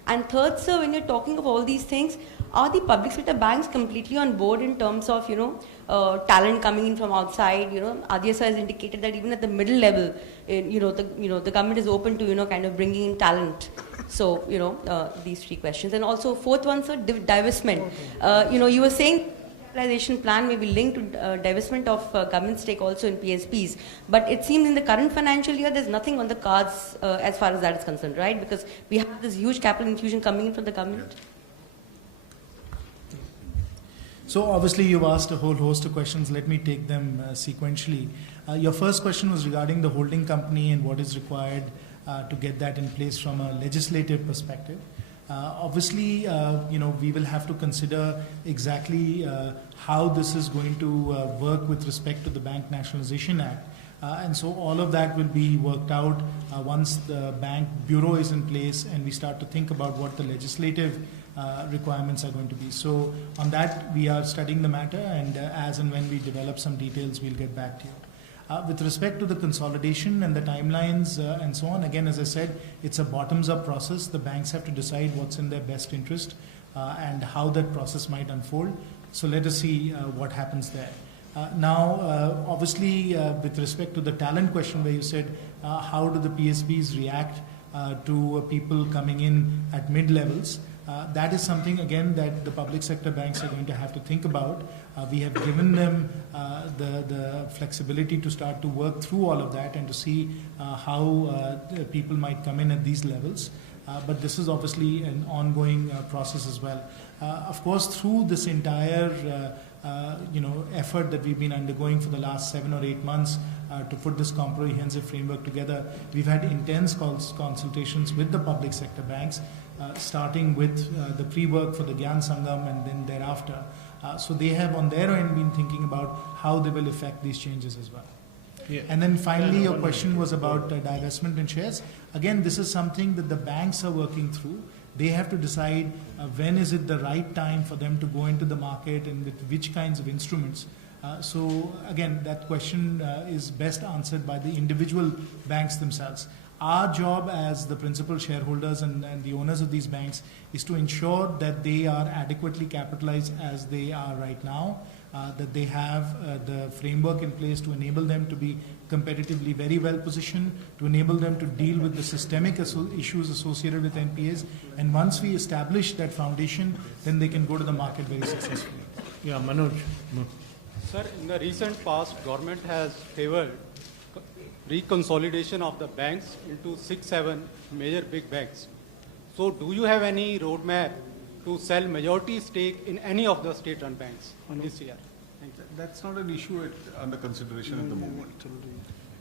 And third, sir, when you're talking of all these things, are the public sector banks completely on board in terms of, talent coming in from outside? Adya sir has indicated that even at the middle level, the government is open to, kind of bringing in talent. So, these 3 questions. And also, fourth one, sir, divestment. You were saying capitalization plan may be linked to divestment of government stake also in PSBs. But it seems in the current financial year, there's nothing on the cards as far as that is concerned, right? Because we have this huge capital infusion coming in from the government. So obviously you've asked a whole host of questions. Let me take them sequentially. Your first question was regarding the holding company and what is required to get that in place from a legislative perspective. Obviously, we will have to consider exactly how this is going to work with respect to the Bank Nationalization Act. And so all of that will be worked out once the bank bureau is in place and we start to think about what the legislative requirements are going to be. So on that, we are studying the matter, and as and when we develop some details, we'll get back to you. With respect to the consolidation and the timelines and so on, again, as I said, it's a bottoms-up process. The banks have to decide what's in their best interest and how that process might unfold. So let us see what happens there. Now, obviously, with respect to the talent question where you said, how do the PSBs react to people coming in at mid-levels? That is something, again, that the public sector banks are going to have to think about. We have given them the flexibility to start to work through all of that and to see how people might come in at these levels. But this is obviously an ongoing process as well. Of course, through this entire effort that we've been undergoing for the last 7 or 8 months to put this comprehensive framework together, we've had intense consultations with the public sector banks, starting with the pre-work for the Gyan Sangam and then thereafter. So they have on their end been thinking about how they will affect these changes as well. Yeah. And then finally, your question was about divestment in shares. Again, this is something that the banks are working through. They have to decide when is it the right time for them to go into the market and with which kinds of instruments. So again, that question is best answered by the individual banks themselves. Our job as the principal shareholders and the owners of these banks is to ensure that they are adequately capitalized as they are right now, that they have the framework in place to enable them to be competitively very well positioned, to enable them to deal with the systemic issues associated with NPAs. And once we establish that foundation, then they can go to the market very successfully. Yeah, Manoj. Sir, in the recent past, government has favored reconsolidation of the banks into 6-7 major big banks. So do you have any roadmap to sell majority stake in any of the state-run banks this year? Thank you. That's not an issue under consideration at the moment.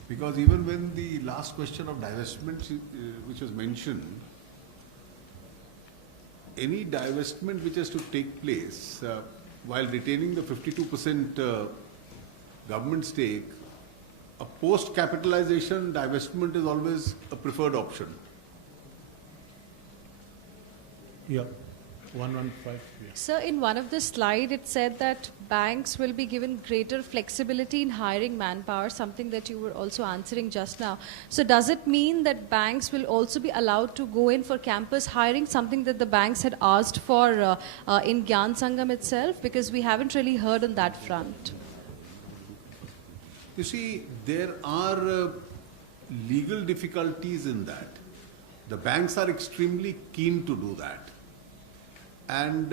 Because even when the last question of divestment, which was mentioned, any divestment which has to take place while retaining the 52% government stake, a post-capitalization divestment is always a preferred option. Yeah, 115. Yeah. Sir, in one of the slides, it said that banks will be given greater flexibility in hiring manpower, something that you were also answering just now. So does it mean that banks will also be allowed to go in for campus hiring, something that the banks had asked for in Gyan Sangam itself? Because we haven't really heard on that front. You see, there are legal difficulties in that. The banks are extremely keen to do that. and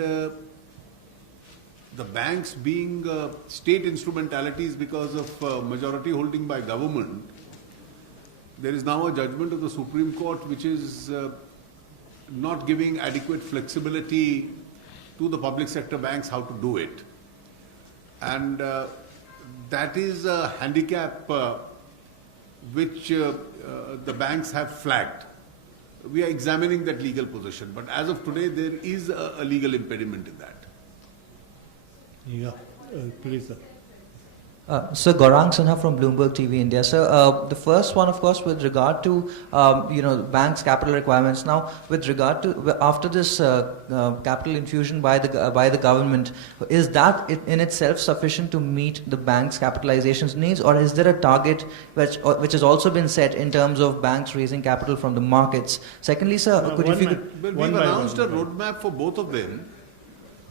the banks being state instrumentalities because of majority holding by government, there is now a judgment of the Supreme Court which is not giving adequate flexibility to the public sector banks how to do it. And that is a handicap which the banks have flagged. We are examining that legal position, but as of today there is a legal impediment in that. Yeah, please, sir. Sir, Gaurang Sinha from Bloomberg TV India. Sir, the first one, of course, with regard to banks' capital requirements. Now, with regard to after this capital infusion by the government, is that in itself sufficient to meet the banks' capitalization needs, or is there a target which has also been set in terms of banks raising capital from the markets? Secondly, sir, we've announced a roadmap for both of them,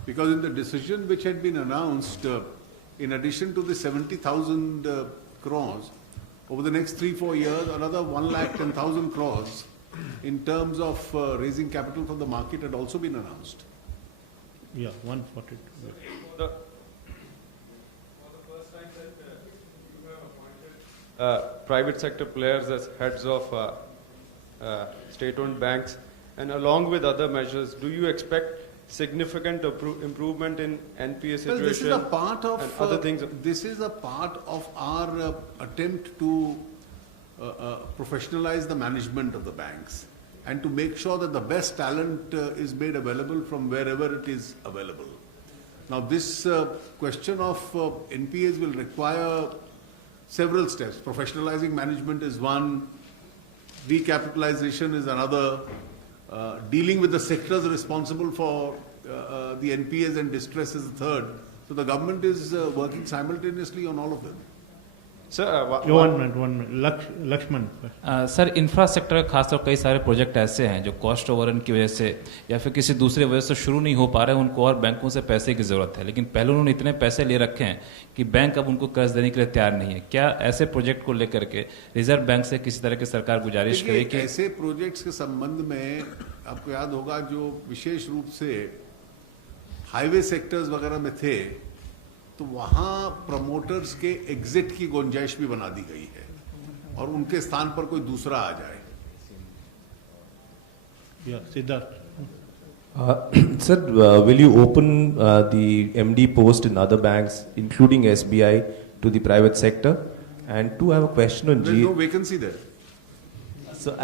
because in the decision which had been announced, in addition to the 70,000 crores, over the next 3-4 years, another 110,000 crores in terms of raising capital from the market had also been announced. Yeah, 142. For the first time that you have appointed private sector players as heads of state-owned banks, and along with other measures, do you expect significant improvement in NPA situation? Well, this is a part of and other things. This is a part of our attempt to professionalize the management of the banks and to make sure that the best talent is made available from wherever it is available. Now, this question of NPAs will require several steps. Professionalizing management is one, recapitalization is another. Dealing with the sectors responsible for the NPAs and distress is the third. So the government is working simultaneously on all of them. Sir, 1 minute. Lakshman. Sir infrastructure खासतौर कई सारे project ऐसे हैं जो cost overrun की वजह से या फिर किसी दूसरे वजह से शुरू नहीं हो पा रहे हैं, उनको और बैंकों से पैसे की ज़रूरत है, लेकिन पहले उन्होंने इतने पैसे ले रखे हैं कि बैंक अब उनको कर्ज देने के लिए तैयार नहीं है. क्या ऐसे प्रोजेक्ट को लेकर के रिजर्व बैंक से किसी तरह की सरकार गुजारिश करे कि ऐसे प्रोजेक्ट्स के संबंध में आपको याद होगा जो विशेष रूप से हाईवे सेक्टर्स वगैरह में थे, तो वहां प्रमोटर्स के एग्जिट की गुंजाइश भी बना दी गई है और उनके स्थान पर कोई दूसरा आ जाए. Siddharth. Sir, will you open the MD post in other banks, including SBI, to the private sector? And two, I have a question on There is no vacancy there. So,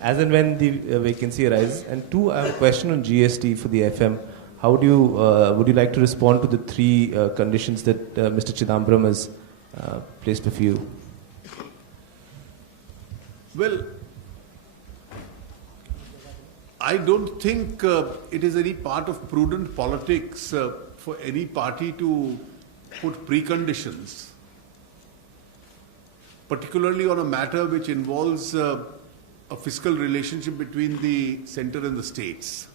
as and when the vacancy arises. And two, I have a question on GST for the FM. How do you, would you like to respond to the three conditions that Mr. Chidambaram has placed before you? Well, I don't think it is any part of prudent politics for any party to put preconditions, particularly on a matter which involves a fiscal relationship between the center and the states.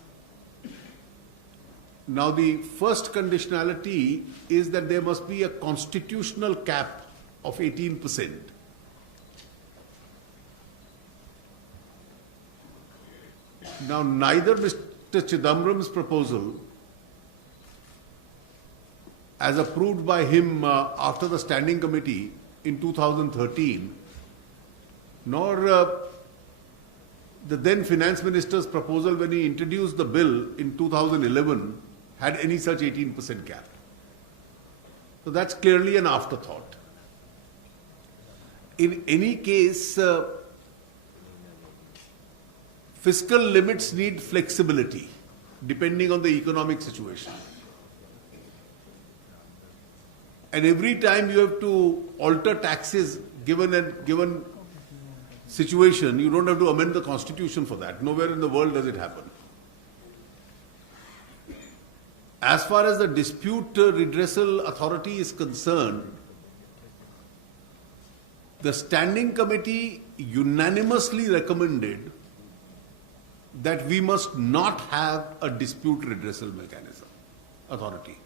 Now, the first conditionality is that there must be a constitutional cap of 18%. Now, neither Mr. Chidambaram's proposal, as approved by him after the standing committee in 2013, nor the then finance minister's proposal when he introduced the bill in 2011 had any such 18% cap. So that's clearly an afterthought. In any case, fiscal limits need flexibility depending on the economic situation. And every time you have to alter taxes given a given situation, you don't have to amend the constitution for that. Nowhere in the world does it happen. As far as the dispute redressal authority is concerned, the standing committee unanimously recommended that we must not have a dispute redressal mechanism authority.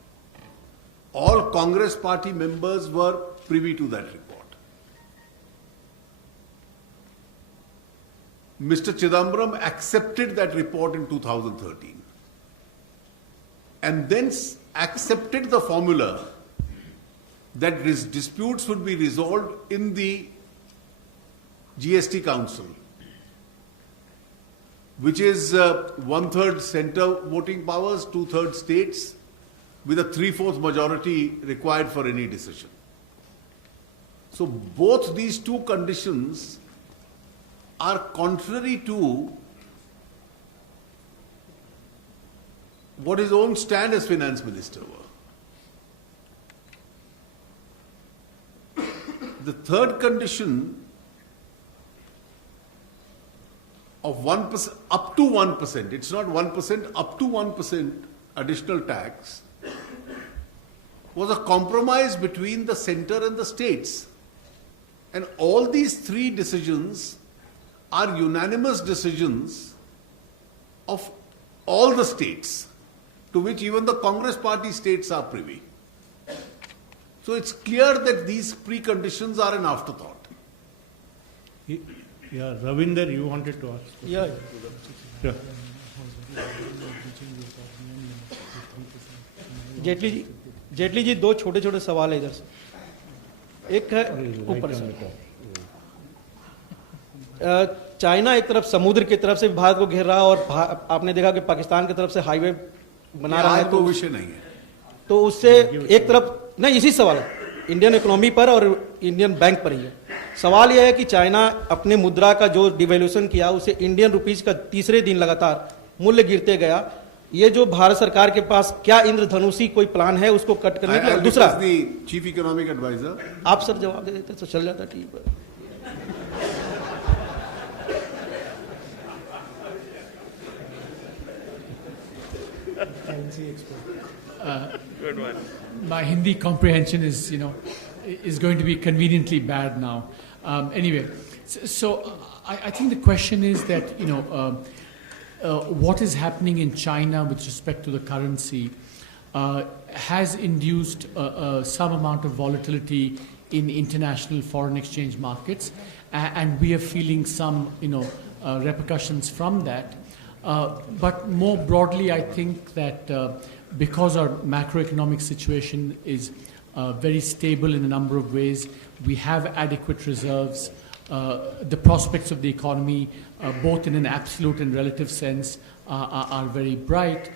All Congress party members were privy to that report. Mr. Chidambaram accepted that report in 2013. and then accepted the formula that disputes would be resolved in the GST Council, which is 1/3 center voting powers, 2/3 states, with a 3/4 majority required for any decision. So both these two conditions are contrary to what his own stand as finance minister were. The third condition of 1%, up to 1%, it's not 1%, up to 1% additional tax, was a compromise between the center and the states. And all these three decisions are unanimous decisions of all the states, to which even the Congress party states are privy. So it's clear that these preconditions are an afterthought. Yeah, Ravinder, you wanted to ask. Yeah. Yeah. Jaitley ji दो छोटे छोटे सवाल है इधर से। एक है ऊपर से, चाइना एक तरफ समुद्र की तरफ से भारत को घेर रहा है और आपने देखा कि पाकिस्तान की तरफ से हाईवे बना रहा है, तो विषय नहीं है। तो उससे एक तरफ नहीं, इसी सवाल है इंडियन इकोनॉमी पर और इंडियन बैंक पर ही है। सवाल यह है कि चाइना अपने मुद्रा का जो डिवैल्यूएशन किया उसे इंडियन रुपीज का तीसरे दिन लगातार मूल्य गिरते गया। ये जो भारत सरकार के पास क्या इंद्रधनुषी कोई प्लान है उसको कट करने के लिए? दूसरा, चीफ इकोनॉमिक एडवाइजर, आप सर जवाब दे देते तो चल जाता ठीक है। Good one. My Hindi comprehension is, is going to be conveniently bad now. Anyway, so I think the question is that, what is happening in China with respect to the currency has induced some amount of volatility in international foreign exchange markets, and we are feeling some, repercussions from that. But more broadly, I think that because our macroeconomic situation is very stable in a number of ways, we have adequate reserves. The prospects of the economy, both in an absolute and relative sense, are very bright.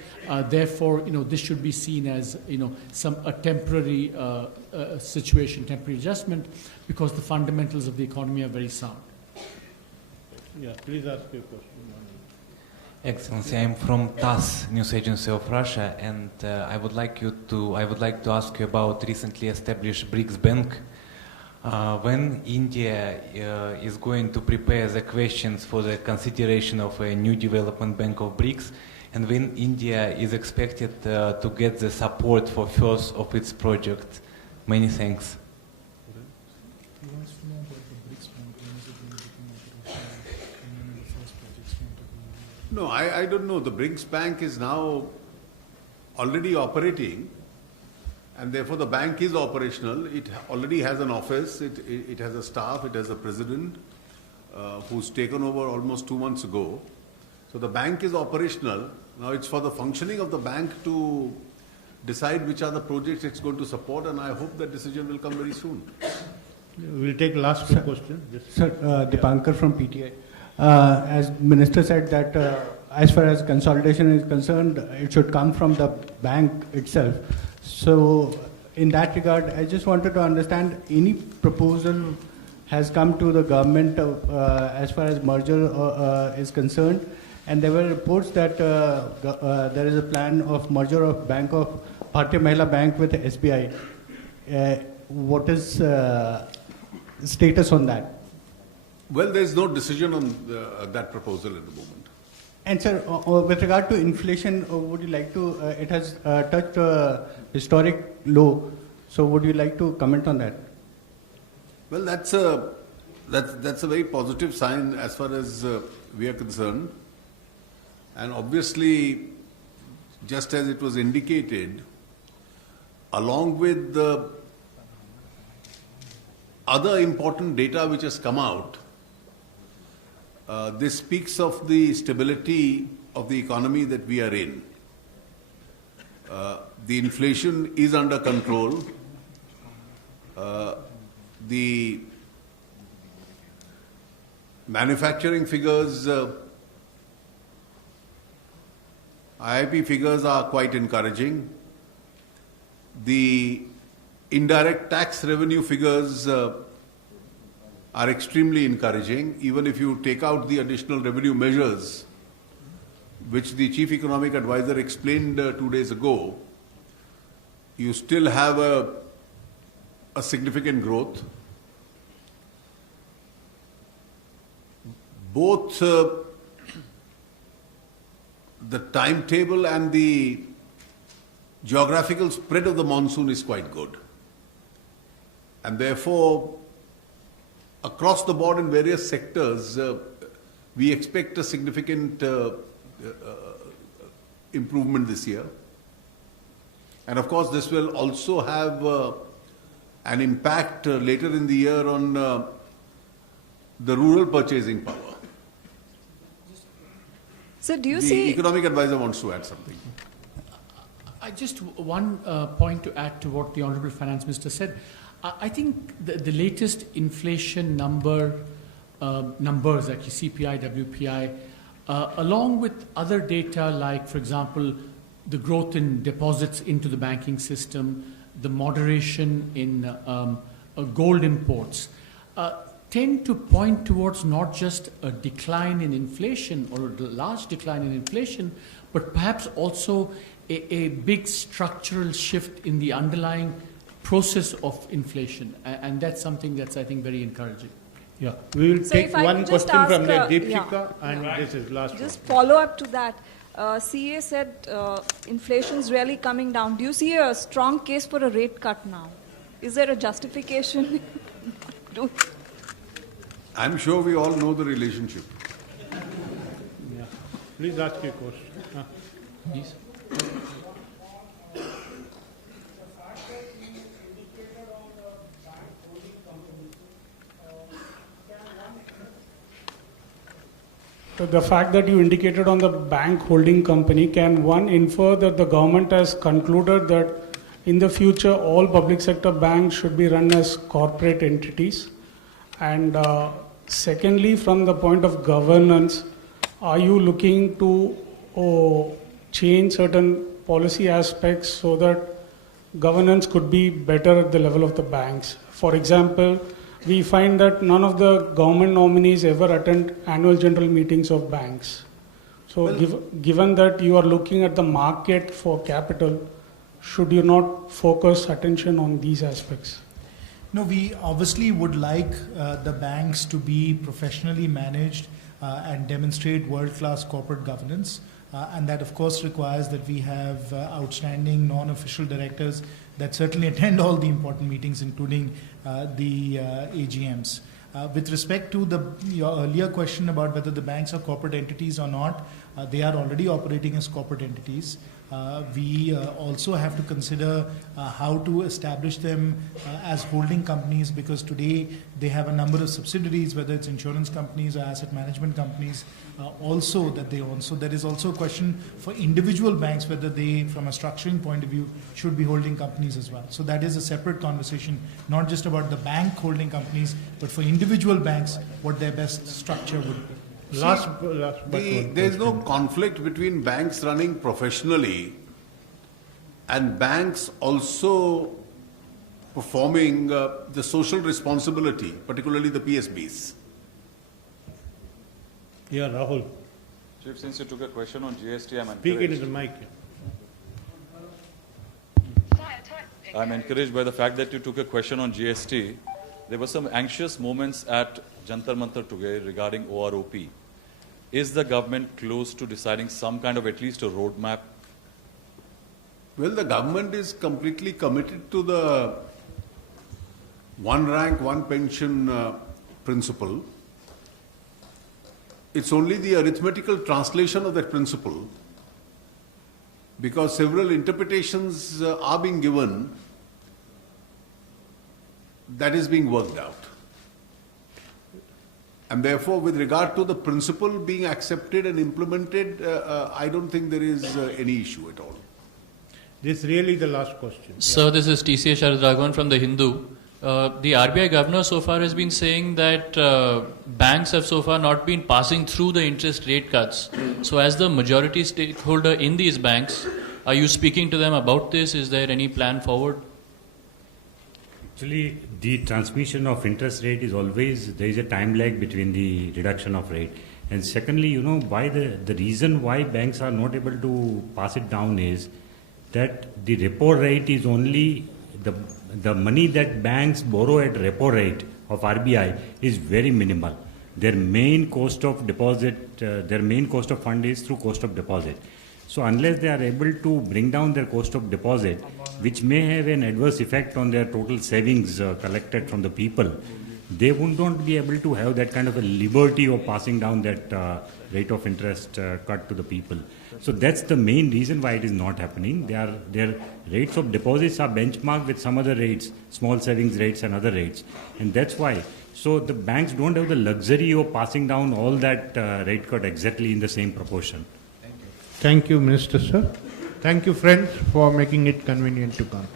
Therefore, this should be seen as a temporary situation, temporary adjustment, because the fundamentals of the economy are very sound. Yeah, please ask your question. Excellency, I'm from TASS, news agency of Russia, and I would like to ask you about recently established BRICS Bank. When India is going to prepare the questions for the consideration of a new development bank of BRICS, and when India is expected to get the support for first of its project? Many thanks. No, I don't know. The BRICS Bank is now already operating, and therefore the bank is operational. It already has an office, it has a staff, it has a president who's taken over almost 2 months ago. So the bank is operational. Now it's for the functioning of the bank to decide which are the projects it's going to support, and I hope that decision will come very soon. We'll take last two questions. Sir, Dipankar from PTI. As Minister said that as far as consolidation is concerned, it should come from the bank itself. So in that regard, I just wanted to understand, any proposal has come to the government as far as merger is concerned, and there were reports that there is a plan of merger of Bank of Bharatiya Mahila Bank with SBI. What is status on that? Well, there is no decision on that proposal at the moment. And sir, with regard to inflation, would you like to, it has touched a historic low, so would you like to comment on that? Well, that's a very positive sign as far as we are concerned. And obviously, just as it was indicated, along with the other important data which has come out, this speaks of the stability of the economy that we are in. The inflation is under control. The manufacturing figures, IIP figures are quite encouraging. The indirect tax revenue figures are extremely encouraging. Even if you take out the additional revenue measures, which the Chief Economic Advisor explained 2 days ago, you still have a significant growth. Both the timetable and the geographical spread of the monsoon is quite good. And therefore, across the board in various sectors, we expect a significant improvement this year. And of course, this will also have an impact later in the year on the rural purchasing power. So do you the see... Economic Advisor wants to add something. I just one point to add to what the Honourable Finance Minister said. I think the latest inflation numbers, actually CPI, WPI, along with other data like, for example, the growth in deposits into the banking system, the moderation in gold imports, tend to point towards not just a decline in inflation or a large decline in inflation, but perhaps also a big structural shift in the underlying process of inflation. And that's something that's, I think, very encouraging. Yeah, we will So take if I one could just question from ask, the Deepshika, yeah. and this is last Just one. follow up to that. CA said inflation's really coming down. Do you see a strong case for a rate cut now? Is there a justification? I'm sure we all know the relationship. Yeah. Please ask your question. Please. So the fact that you indicated on the bank holding company, can one infer that the government has concluded that in the future all public sector banks should be run as corporate entities? And secondly, from the point of governance, are you looking to change certain policy aspects so that governance could be better at the level of the banks? For example, we find that none of the government nominees ever attend annual general meetings of banks. So Well, given that you are looking at the market for capital, should you not focus attention on these aspects? No, we obviously would like the banks to be professionally managed and demonstrate world-class corporate governance. And that, of course, requires that we have outstanding non-official directors that certainly attend all the important meetings, including the AGMs. With respect to your earlier question about whether the banks are corporate entities or not, they are already operating as corporate entities. We also have to consider how to establish them as holding companies, because today they have a number of subsidiaries, whether it's insurance companies or asset management companies, also that they own. So there is also a question for individual banks whether they, from a structuring point of view, should be holding companies as well. So that is a separate conversation, not just about the bank holding companies, but for individual banks, what their best structure would be. There is no conflict between banks running professionally and banks also performing the social responsibility, particularly the PSBs. Yeah, Rahul. Chief, since you took a question on GST, Speak into the mic. I'm encouraged by the fact that you took a question on GST. There were some anxious moments at Jantar Mantar today regarding OROP. Is the government close to deciding some kind of at least a roadmap? Well, the government is completely committed to the one rank, one pension principle. It's only the arithmetical translation of that principle, because several interpretations are being given, that is being worked out. And therefore, with regard to the principle being accepted and implemented, I don't think there is any issue at all. This is really the last question. Sir, this is TCA Sharadaghavan from The Hindu. The RBI governor so far has been saying that banks have so far not been passing through the interest rate cuts. So as the majority stakeholder in these banks, are you speaking to them about this? Is there any plan forward? Actually, the transmission of interest rate is always, there is a time lag between the reduction of rate. And secondly, you know, why the reason why banks are not able to pass it down is that the repo rate is only the money that banks borrow at repo rate of RBI is very minimal. Their main cost of deposit, their main cost of fund is through cost of deposit. So unless they are able to bring down their cost of deposit, which may have an adverse effect on their total savings collected from the people, they would not be able to have that kind of a liberty of passing down that rate of interest cut to the people. So that's the main reason why it is not happening. Their rates of deposits are benchmarked with some other rates, small savings rates and other rates. And that's why. So the banks don't have the luxury of passing down all that rate cut exactly in the same proportion. Thank you, Minister, sir. Thank you, friends, for making it convenient to come.